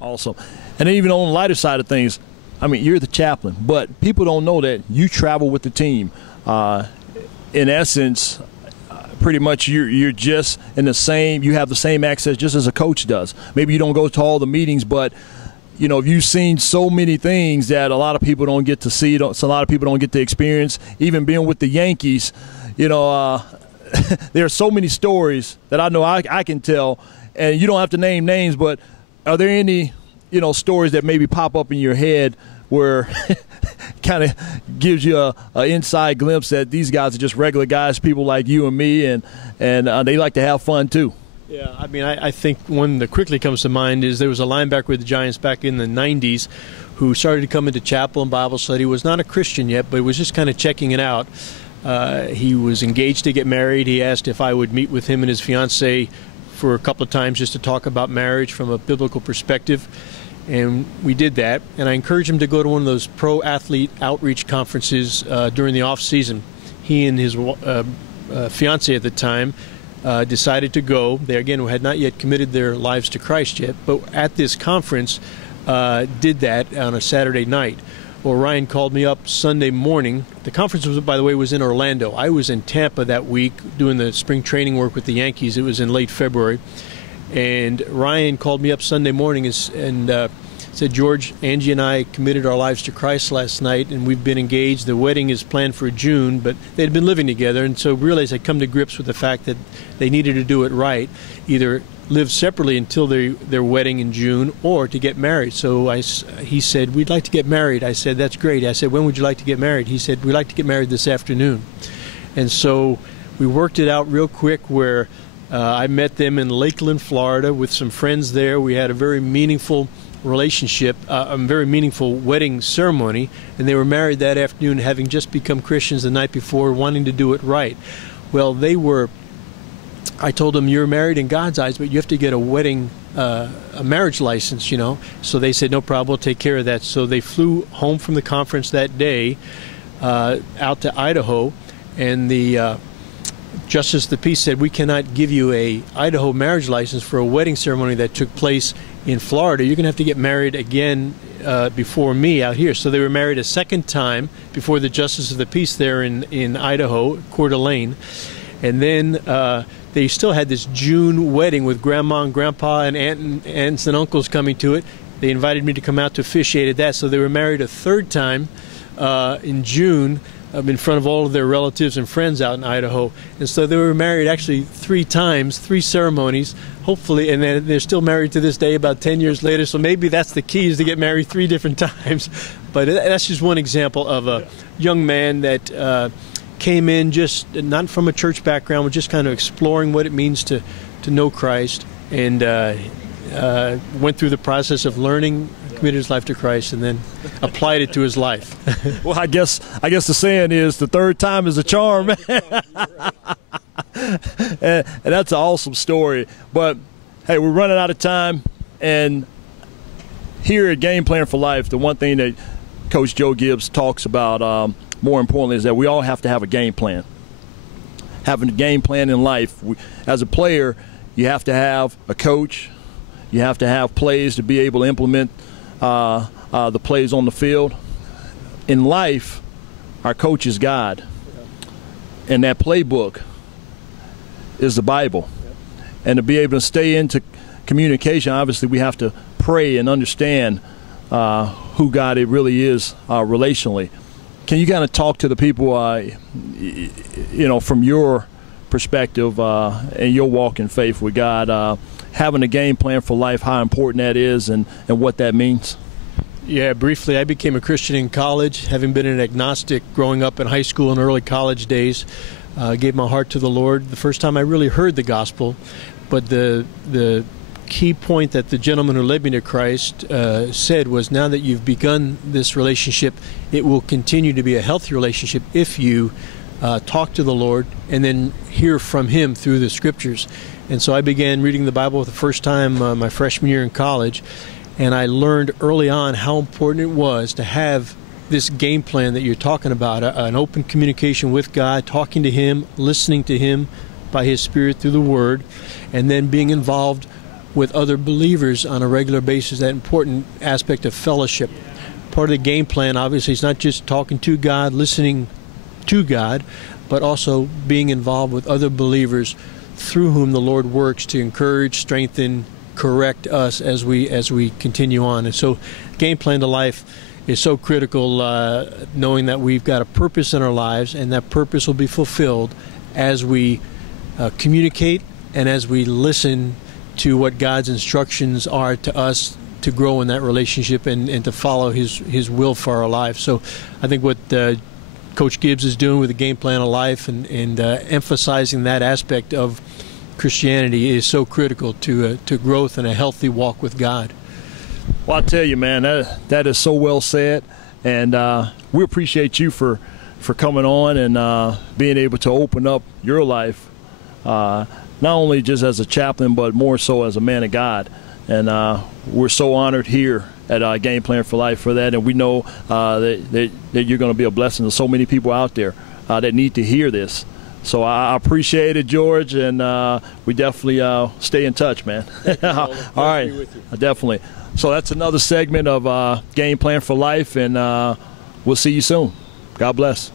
Awesome. And then even on the lighter side of things, I mean, you're the chaplain, but people don't know that you travel with the team. In essence, pretty much you're just in the same, you have the same access just as a coach does. Maybe you don't go to all the meetings, but you know, you've seen so many things that a lot of people don't get to see, so a lot of people don't get to experience. Even being with the Yankees, you know, there are so many stories that I know I can tell, and you don't have to name names, but are there any, you know, stories that maybe pop up in your head where kind of gives you a inside glimpse that these guys are just regular guys, people like you and me, and they like to have fun too? Yeah, I mean, I think one that quickly comes to mind is there was a linebacker with the Giants back in the 90s who started to come into chapel and Bible study. Was not a Christian yet, but was just kind of checking it out. He was engaged to get married. He asked if I would meet with him and his fiancée for a couple of times just to talk about marriage from a biblical perspective. And we did that. And I encouraged him to go to one of those pro-athlete outreach conferences during the off-season. He and his fiancée at the time decided to go. They, again, had not yet committed their lives to Christ yet, but at this conference did that on a Saturday night. Well, Ryan called me up Sunday morning. The conference, by the way, was in Orlando. I was in Tampa that week doing the spring training work with the Yankees. It was in late February. And Ryan called me up Sunday morning and said, George, Angie and I committed our lives to Christ last night, and we've been engaged. The wedding is planned for June, but they'd been living together, and so realized I'd come to grips with the fact that they needed to do it right, either live separately until their wedding in June or to get married. So he said, we'd like to get married. I said, that's great. I said, when would you like to get married? He said, we'd like to get married this afternoon. And so we worked it out real quick where I met them in Lakeland, Florida with some friends there. We had a very meaningful relationship, a very meaningful wedding ceremony, and they were married that afternoon, having just become Christians the night before, wanting to do it right. Well, I told them, you're married in God's eyes, but you have to get a wedding, a marriage license, you know. So they said, no problem, we'll take care of that. So they flew home from the conference that day out to Idaho, and the Justice of the Peace said, we cannot give you a Idaho marriage license for a wedding ceremony that took place in Florida. You're going to have to get married again before me out here. So they were married a second time before the Justice of the Peace there in Idaho, Coeur d'Alene. And then they still had this June wedding with Grandma and Grandpa and aunts and uncles coming to it. They invited me to come out to officiate at that. So they were married a third time in June in front of all of their relatives and friends out in Idaho. And so they were married actually 3 times, 3 ceremonies, hopefully, and then they're still married to this day about 10 years later. So maybe that's the key, is to get married 3 different times. But that's just one example of a young man that came in just not from a church background, but just kind of exploring what it means to know Christ, and went through the process of learning, committed his life to Christ, and then applied it to his life. Well, I guess the saying is the third time is a charm. and that's an awesome story. But hey, we're running out of time, and here at Game Plan for Life, the one thing that Coach Joe Gibbs talks about more importantly is that we all have to have a game plan. Having a game plan in life, as a player, you have to have a coach. You have to have plays to be able to implement the plays on the field. In life, our coach is God, and that playbook is the Bible. And to be able to stay into communication, obviously we have to pray and understand who God it really is relationally. Can you kind of talk to the people, from your perspective and your walk in faith with God, having a game plan for life, how important that is and what that means? Yeah, briefly, I became a Christian in college, having been an agnostic growing up in high school and early college days. Gave my heart to the Lord the first time I really heard the gospel. But the key point that the gentleman who led me to Christ said was, now that you've begun this relationship, it will continue to be a healthy relationship if you talk to the Lord and then hear from Him through the Scriptures. And so I began reading the Bible for the first time my freshman year in college, and I learned early on how important it was to have this game plan that you're talking about, an open communication with God, talking to Him, listening to Him by His Spirit through the Word, and then being involved with other believers on a regular basis, that important aspect of fellowship. Part of the game plan, obviously, is not just talking to God, listening to God, but also being involved with other believers through whom the Lord works to encourage, strengthen, correct us as we continue on. And so game plan to life is so critical, knowing that we've got a purpose in our lives, and that purpose will be fulfilled as we communicate and as we listen to what God's instructions are to us to grow in that relationship and to follow His will for our lives. So I think what Coach Gibbs is doing with the game plan of life and emphasizing that aspect of Christianity is so critical to growth and a healthy walk with God. Well, I tell you, man, that is so well said, and we appreciate you for coming on and being able to open up your life, not only just as a chaplain, but more so as a man of God. And we're so honored here at Game Plan for Life for that, and we know that you're going to be a blessing to so many people out there that need to hear this. So I appreciate it, George, and we definitely stay in touch, man. All right, definitely. So that's another segment of Game Plan for Life, and we'll see you soon. God bless.